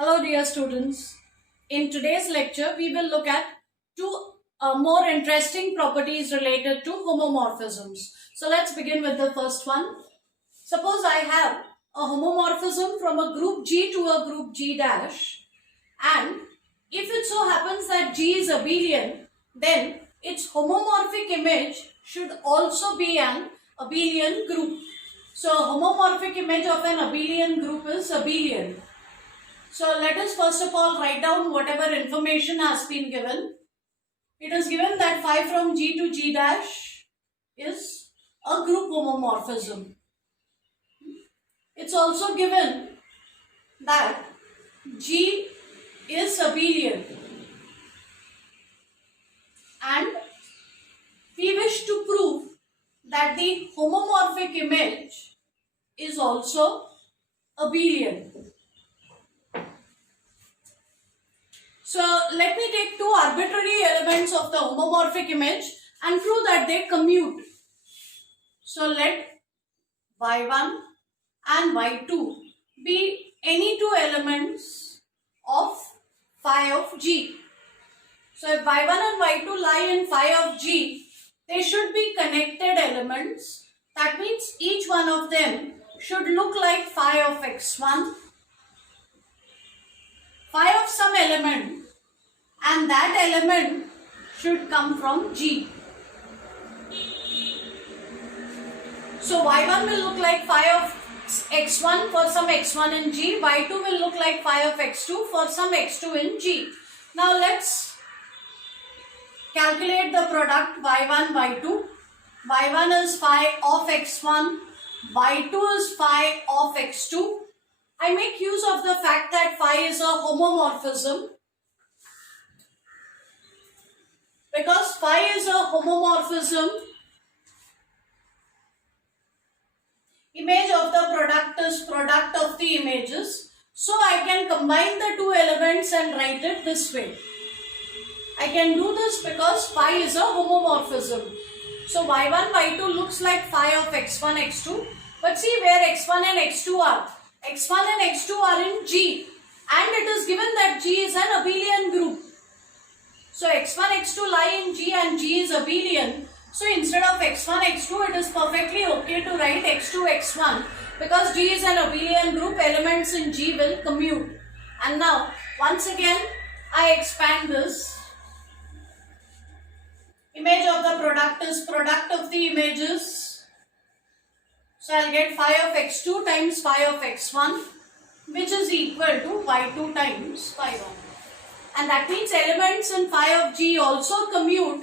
Hello dear students. In today's lecture we will look at two more interesting properties related to homomorphisms. So let's begin with the first one. Suppose I have a homomorphism from a group G to a group G dash, and if it so happens that G is abelian, then its homomorphic image should also be an abelian group. So homomorphic image of an abelian group is abelian. So let us first of all write down whatever information has been given. It is given that phi from G to G dash is a group homomorphism. It's also given that G is abelian, and we wish to prove that the homomorphic image is also abelian. So let me take two arbitrary elements of the homomorphic image and prove that they commute. So let y1 and y2 be any two elements of phi of G. So if y1 and y2 lie in phi of G, they should be connected elements. That means each one of them should look like phi of x1, phi of some element, and that element should come from G. So y1 will look like phi of x1 for some x1 in G, y2 will look like phi of x2 for some x2 in G. Now let's calculate the product y1, y2. y1 is phi of x1, y2 is phi of x2. I make use of the fact that phi is a homomorphism. Because phi is a homomorphism, image of the product is product of the images. So I can combine the two elements and write it this way. I can do this because phi is a homomorphism. So y1, y2 looks like phi of x1, x2. But see where x1 and x2 are. x1 and x2 are in G, and it is given that G is an abelian group. So x1, x2 lie in G and G is abelian. So instead of x1, x2, it is perfectly okay to write x2, x1. Because G is an abelian group, elements in G will commute. And now, once again, I expand this. Image of the product is product of the images. So I'll get phi of x2 times phi of x1, which is equal to y2 times phi 1. And that means elements in phi of G also commute,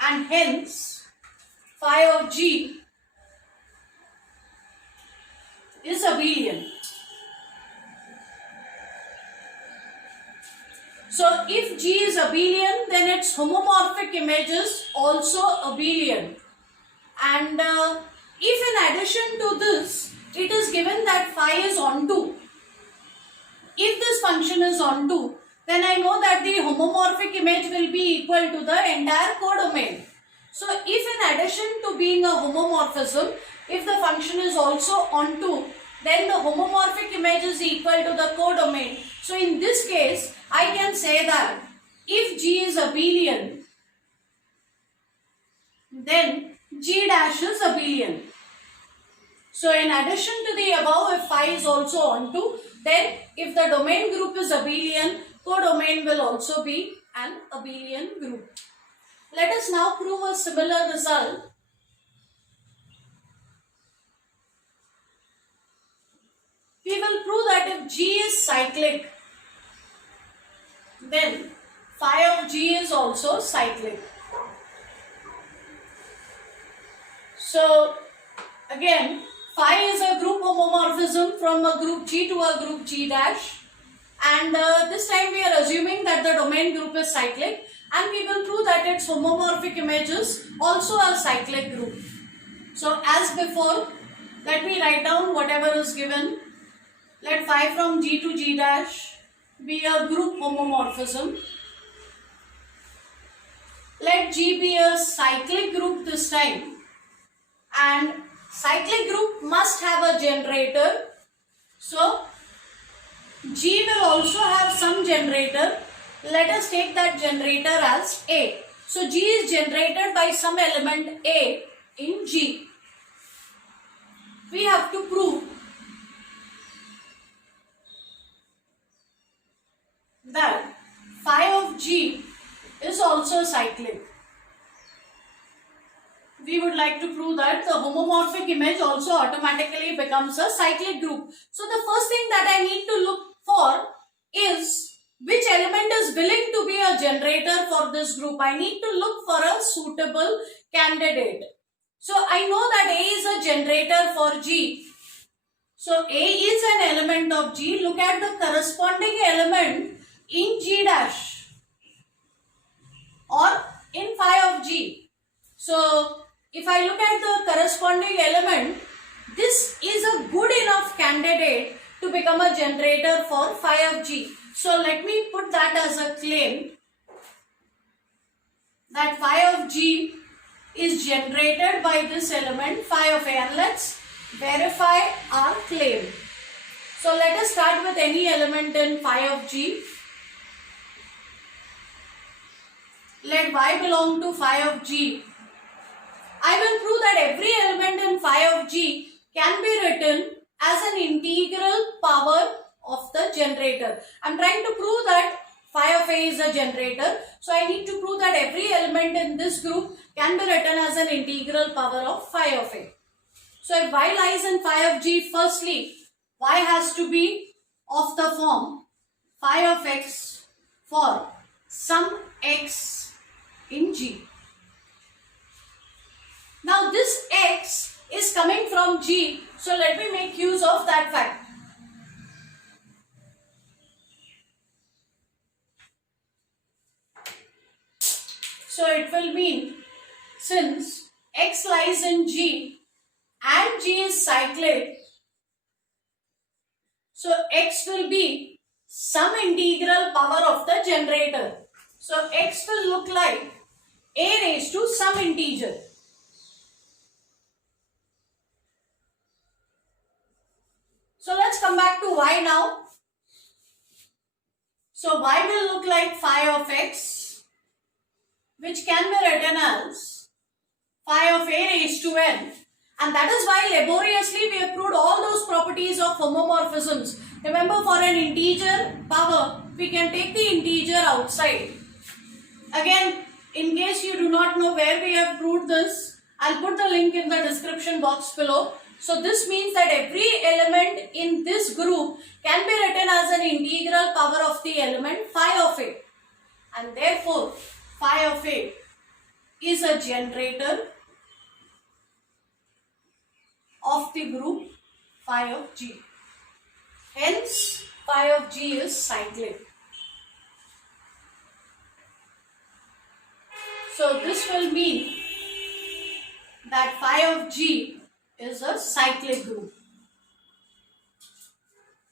and hence phi of G is abelian. So if G is abelian, then its homomorphic image is also abelian. And if in addition to this, it is given that phi is onto, if this function is onto, then I know that the homomorphic image will be equal to the entire codomain. So if in addition to being a homomorphism, if the function is also onto, then the homomorphic image is equal to the codomain. So in this case, I can say that if G is abelian, then G dash is abelian. So in addition to the above, if phi is also onto, then if the domain group is abelian, codomain will also be an abelian group. Let us now prove a similar result. We will prove that if G is cyclic, then phi of G is also cyclic. So again, phi is a group homomorphism from a group G to a group G dash. And this time we are assuming that the domain group is cyclic, and we will prove that its homomorphic image is also a cyclic group. So as before, let me write down whatever is given. Let phi from G to G dash be a group homomorphism. Let G be a cyclic group this time, and cyclic group must have a generator. So G will also have some generator. Let us take that generator as A. So G is generated by some element A in G. We have to prove that phi of G is also cyclic. We would like to prove that the homomorphic image also automatically becomes a cyclic group. So the first thing that I need to look for is which element is willing to be a generator for this group. I need to look for a suitable candidate. So I know that A is a generator for G. So A is an element of G. Look at the corresponding element in G dash or in phi of G. So if I look at the corresponding element, this is a good enough candidate to become a generator for phi of G. So let me put that as a claim that phi of G is generated by this element phi of A, and let's verify our claim. So let us start with any element in phi of G. Let y belong to phi of G. I will prove that every element in phi of G can be written as an integral power of the generator. I am trying to prove that phi of A is a generator. So I need to prove that every element in this group can be written as an integral power of phi of A. So if y lies in phi of G, firstly, y has to be of the form phi of x for some x in G. Now this x is coming from G, so let me make use of that fact. So it will mean since x lies in G and G is cyclic, so x will be some integral power of the generator. So x will look like A raised to some integer. So let's come back to y now. So y will look like phi of x, which can be written as phi of A raised to n. And that is why laboriously we have proved all those properties of homomorphisms. Remember, for an integer power, we can take the integer outside. Again, in case you do not know where we have proved this, I'll put the link in the description box below. So this means that every element in this group can be written as an integral power of the element phi of A. And therefore, phi of A is a generator of the group phi of G. Hence, phi of G is cyclic. So this will mean that phi of G is a cyclic group.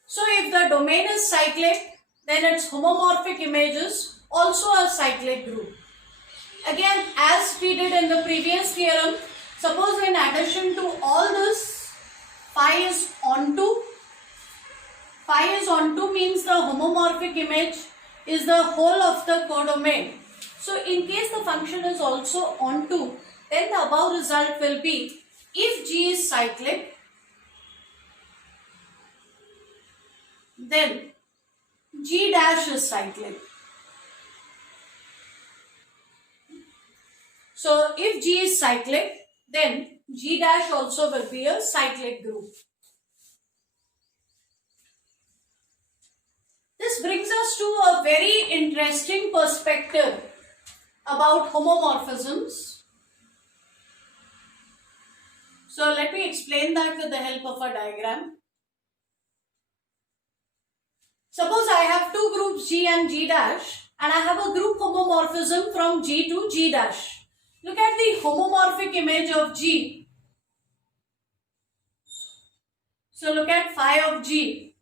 So if the domain is cyclic, then its homomorphic image is also a cyclic group. Again, as we did in the previous theorem, suppose in addition to all this, phi is onto. Phi is onto means the homomorphic image is the whole of the codomain. So in case the function is also onto, then the above result will be, if G is cyclic, then G dash is cyclic. So if G is cyclic, then G dash also will be a cyclic group. This brings us to a very interesting perspective about homomorphisms. So let me explain that with the help of a diagram. Suppose I have two groups G and G dash, and I have a group homomorphism from G to G dash. Look at the homomorphic image of G. So look at phi of G.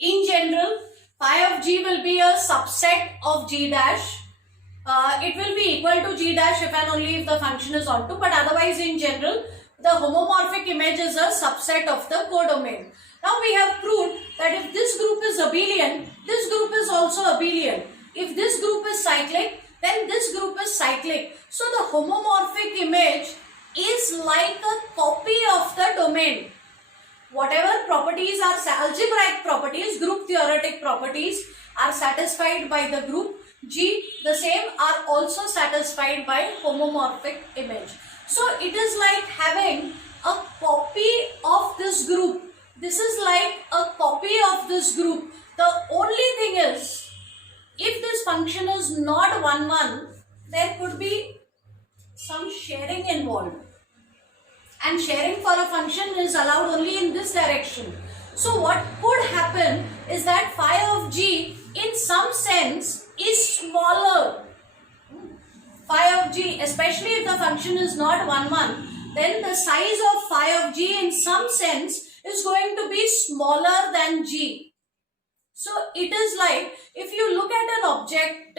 In general, phi of G will be a subset of G dash. It will be equal to G dash if and only if the function is onto, but otherwise in general, the homomorphic image is a subset of the codomain. Now we have proved that if this group is abelian, this group is also abelian. If this group is cyclic, then this group is cyclic. So the homomorphic image is like a copy of the domain. Whatever properties are algebraic properties, group theoretic properties are satisfied by the group G, the same are also satisfied by homomorphic image. So it is like having a copy of this group. This is like a copy of this group. The only thing is, if this function is not 1, 1, there could be some sharing involved. And sharing for a function is allowed only in this direction. So what could happen is that phi of g in some sense is smaller. Phi of g, especially if the function is not 1, 1, then the size of phi of g in some sense is going to be smaller than g. So it is like if you look at an object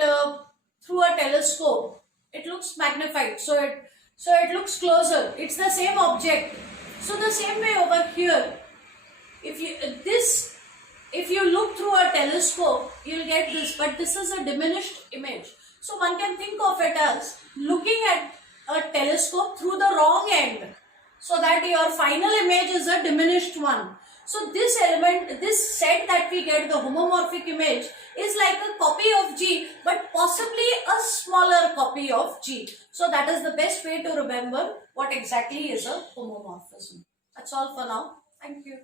through a telescope, it looks magnified. So it looks closer. It's the same object. So the same way over here, if you look through a telescope, you'll get this, but this is a diminished image. So one can think of it as looking at a telescope through the wrong end, so that your final image is a diminished one. So this element, this set that we get, the homomorphic image, is like a copy of G, but possibly a smaller copy of G. So that is the best way to remember what exactly is a homomorphism. That's all for now. Thank you.